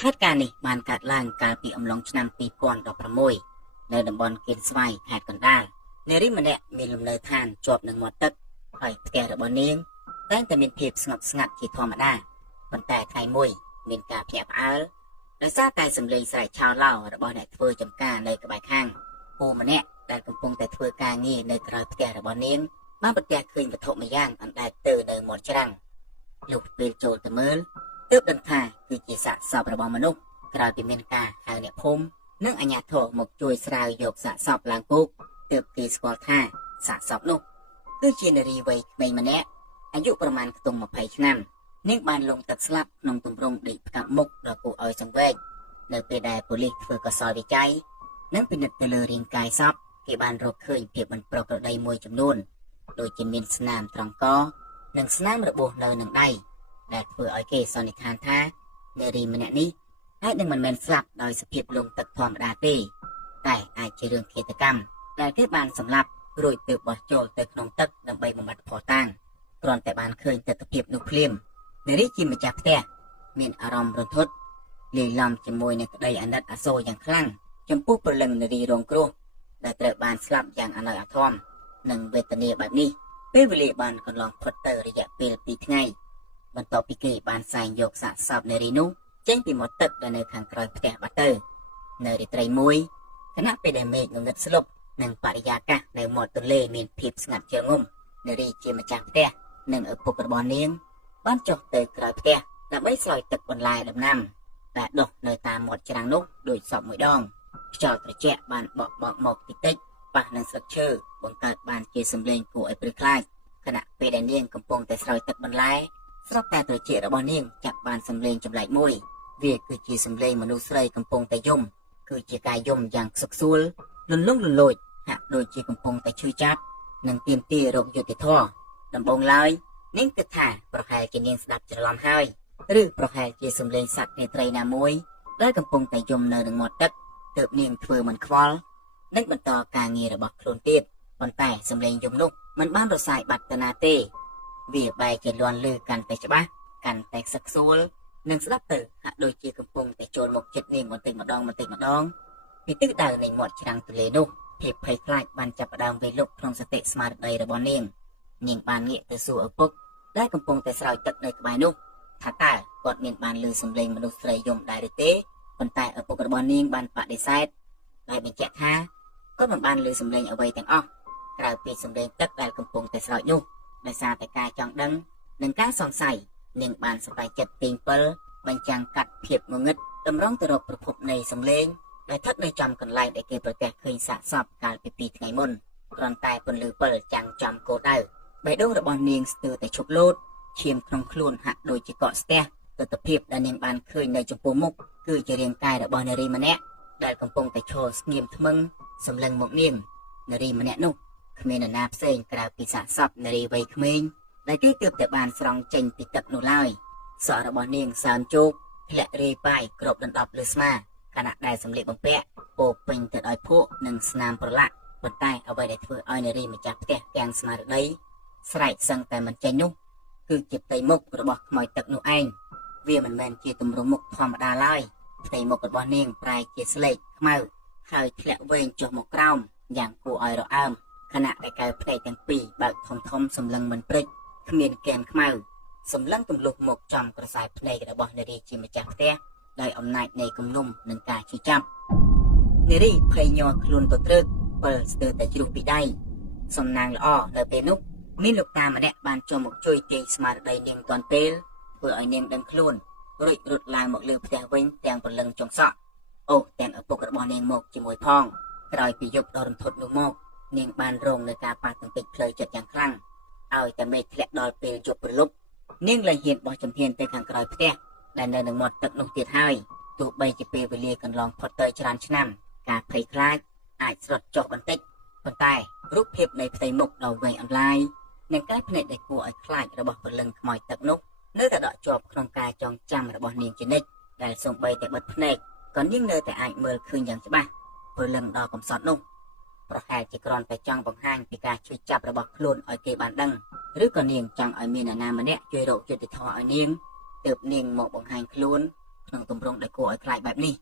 เหตุการณ์นี้បានកើតឡើងកាលពីអំឡុងឆ្នាំ2016នៅតំបន់គៀនស្វាយខេត្តកណ្ដាលនារីម្នាក់មានលំនៅឋានជាប់នឹងមាត់ទឹកហើយផ្ទះរបស់នាងតែងតែមានភាពស្ងប់ស្ងាត់ជាធម្មតាប៉ុន្តែថ្ងៃមួយមានការភ្ញាក់ផ្អើលដោយសារតែសំឡេងស្រែកឆោឡោរបស់អ្នកធ្វើចំការនៅក្បែរខាងពូម្នាក់ដែលកំពុងតែធ្វើការងារនៅក្រៅផ្ទះរបស់នាងបានប្រទះឃើញវត្ថុមួយយ៉ាងអណ្ដែតទៅនៅមាត់ច្រាំងលុះពេលចូលទៅមើលទើបដឹងថាគឺជាសាកសពរបស់មនុស្សក្រោយពីមានការហៅអ្នកភូមិនិងអាជ្ញាធរមកជួយស្រាវយកសាកសពឡើងពុកទើបគេស្គាល់ថាសាកសពនោះគឺជានារីវ័យក្មេងម្នាក់អាយុប្រមាណខ្ទង់20ឆ្នាំនាងបានលងទឹកស្លាប់ក្នុងទម្រង់ដេកផ្កាប់មុខដ៏គួរឲ្យសង្វេគនៅពេលដែលប៉ូលីសធ្វើកសលវិច័យនិងពិនិត្យទៅលើរាងកាយសពគេបានរកឃើញភាពមិនប្រក្រតីមួយចំនួនដូចជាមានស្នាមត្រង់កនិងស្នាមរបួសនៅនឹងដៃដែលធ្វើឲ្យគេសន្និដ្ឋានថានារីម្នាក់នេះអាចនឹងមិនមែនស្លាប់ដោយសភាពលងទឹកធម្មតាទេតែអាចជារឿងឃាតកម្មដែលគេបានសម្លាប់រួចទើបបោះចូលទៅក្នុងទឹកដើម្បីបំបត្តិភស្តុតាងគ្រាន់តែបានឃើញទស្សនវិជ្ជានោះភ្លាមនារីជាម្ចាស់ផ្ទះមានអារម្មណ៍រន្ធត់លាយឡំជាមួយនឹងក្តីអាណិតអាសូរយ៉ាងខ្លាំងចំពោះព្រលឹងនារីរងគ្រោះដែលត្រូវបានស្លាប់យ៉ាងអណោចអាធមនិងវេទនាបែបនេះពេលវេលាបានកន្លងផុតទៅរយៈពេល2ថ្ងៃបន្ទាប់ពីគេបានសែងយកសាកសពនារីនោះចេញពីមាត់ទឹកដែលនៅខាងក្រោយផ្ទះបាត់ទៅនៅរាត្រីមួយខណៈពេលដែលមេឃងងឹតស្លុបនិងបរិយាកាសនៅមាត់ទន្លេមានភាពស្ងាត់ជ្រងំនារីជាម្ចាស់ផ្ទះនិងឪពុករបស់នាងបានចុះទៅក្រោយផ្ទះដើម្បីស្រោចទឹកបន្លែដំណាំដែលដុះនៅតាមមាត់ច្រាំងនោះដោយសពមួយដងខ្យល់ត្រជាក់បានបក់មកតិចតិចប៉ះនឹងស្លឹកឈើបង្កើតបានជាសំឡេងគួរឲ្យព្រឺខ្លាចខណៈពេលដែលនាងកំពុងតែស្រោចទឹកបន្លែស្រាប់តែត្រចៀករបស់នាងចាប់បានសំឡេងចម្លែកមួយវាគឺជាសំឡេងមនុស្សស្រីកំពុងតែយំគឺជាការយំយ៉ាងខ្សឹកខ្សួលលន្លង់លន្លោចហាក់ដូចជាកំពុងតែឈឺចាប់និងទាមទាររកយុត្តិធម៌ដំបូងឡើយនាងគិតថាប្រហែលជានាងស្ដាប់ច្រឡំហើយឬប្រហែលជាសំឡេងសត្វនេត្រីណាមួយដែលកំពុងតែយំនៅនឹងមាត់ទឹកទើបនាងធ្វើមិនខ្វល់និងបន្តការងាររបស់ខ្លួនទៀតប៉ុន្តែសំឡេងយំនោះមិនបានរសាយបាត់ទៅណាទេវាបែរជាលាន់លឺកាន់តែច្បាស់កាន់តែខ្សឹកខ្សួលនិងស្ដាប់ទៅហាក់ដូចជាកំពុងតែចូលមកចិត្តនាងបន្តិចម្ដងពីទិសដៅនៃមាត់ច្រាំងទន្លេនោះភាពភ័យខ្លាចបានចាប់ផ្ដើមវេលុកក្នុងសតិស្មារតីរបស់នាងបានងាកទៅសួរឪពុកដែលកំពុងតែស្រោចទឹកនៅក្បែរនោះថាតើគាត់មានបានឮសំឡេងមនុស្សស្រីយំដែរឬទេប៉ុន្តែឪពុករបស់នាងបានបដិសេធហើយបញ្ជាក់ថាគាត់មិនបានឮសំឡេងអ្វីទាំងអស់ក្រៅពីសំឡេងទឹកដែលកំពុងតែស្រោចនោះដោយសារតែការចង់ដឹងនិងការសង្ស័យនាងបានសម្រេចចិត្តទីងពិលបញ្ចាំងកាត់ភាពងងឹតតម្រង់ទៅរកប្រភពនៃសំឡេងដែលស្ថិតនៅចំកន្លែងដែលគេប្រទះឃើញសាកសពកាលពី2ថ្ងៃមុនគ្រាន់តែពន្លឺពិលចាំងចំគោលដៅបេះដូងរបស់នាងស្ទើរតែឈប់លោតឈាមក្នុងខ្លួនហាក់ដូចជាកកស្ទះទស្សនវិជ្ជាដែលនាងបានឃើញនៅចំពោះមុខគឺជារាងកាយរបស់នារីម្នាក់ដែលកំពុងតែឈរស្ងៀមធ្មឹងសម្លឹងមកនារីម្នាក់នោះគ្មាននរណាផ្សេងក្រៅពីសាកសពនារីវ័យក្មេងដែលគេទើបតែបានស្រង់ចេញពីទឹកនោះឡើយសក់របស់នាងសើមជោគធ្លាក់រាយប៉ាយគ្របដណ្ដប់លើស្មាខណៈដែលសម្លៀកបំពាក់ពោពេញទៅដោយភក់និងស្នាមប្រឡាក់ប៉ុន្តែអ្វីដែលធ្វើឲ្យនារីម្ចាស់ផ្ទះទាំងស្មារតីស្រែកសឹងតែមិនចេញនោះគឺជាផ្ទៃមុខរបស់ខ្មោចទឹកនោះឯងវាមិនមែនជាទម្រង់មុខធម្មតាឡើយផ្ទៃមុខរបស់នាងប្រែជាស្លេកខ្មៅហើយធ្លាក់វែងចុះមកក្រោមយ៉ាងគួរឲ្យរអើមខណៈដែលកែវភ្នែកទាំងពីរបើកធំសម្លឹងមិនព្រិចគ្មានគែមខ្មៅសម្លឹងទម្លុះមកចំក្រសែភ្នែករបស់នារីជាម្ចាស់ផ្ទះដោយអំណាចនៃគំនុំនិងការជឿចាប់នារីភ័យញ័រខ្លួនទៅត្រឹកពិលស្ទើរតែជ្រុះពីដៃសំណាងល្អនៅពេលនោះមានលោកតាម្នាក់បានចូលមកជួយទាញស្មារតីនាងទាន់ពេលធ្វើឲ្យនាងដឹងខ្លួនរួចរត់ឡើងមកលើផ្ទះវិញទាំងព្រលឹងចុងសក់អូទាំងឪពុករបស់នាងមកជាមួយផងក្រោយពីយប់ដ៏រន្ធត់នោះមកនាងបានរងនឹងការប៉ះទង្គិចផ្លូវចិត្តយ៉ាងខ្លាំងឲ្យតែមេឃធ្លាក់ដល់ពេលយប់ព្រលប់នាងលែងហ៊ានបោះជំហានទៅខាងក្រោយផ្ទះដែលនៅនឹងមាត់ទឹកនោះទៀតហើយទោះបីជាពេលវេលាកន្លងផុតទៅច្រើនឆ្នាំការភ័យខ្លាចអាចស្រុតចុះបន្តិចប៉ុន្តែរូបភាពនៃផ្ទៃមុខដ៏វែងអន្លាយនិងការភ្នែកដែលគួរឲ្យខ្លាចរបស់ព្រលឹងខ្មោចទឹកនោះនៅតែដក់ជាប់ក្នុងការចងចាំរបស់នាងជានិច្ចដែលសូម្បីតែបិទភ្នែកក៏នាងនៅតែអាចមើលឃើញយ៉ាងច្បាស់ព្រលឹងដ៏កំសត់នោះប្រហែលជាគ្រាន់តែចង់បង្ហាញពីការជួយចាប់របស់ខ្លួនឲ្យគេបានដឹងឬក៏នាងចង់ឲ្យមាននរណាម្នាក់ជួយរកយុត្តិធម៌ឲ្យនាងទើបនាងមកបង្ហាញខ្លួន ក្នុងទម្រង់ដែលគួរឲ្យខ្លាចបែបនេះ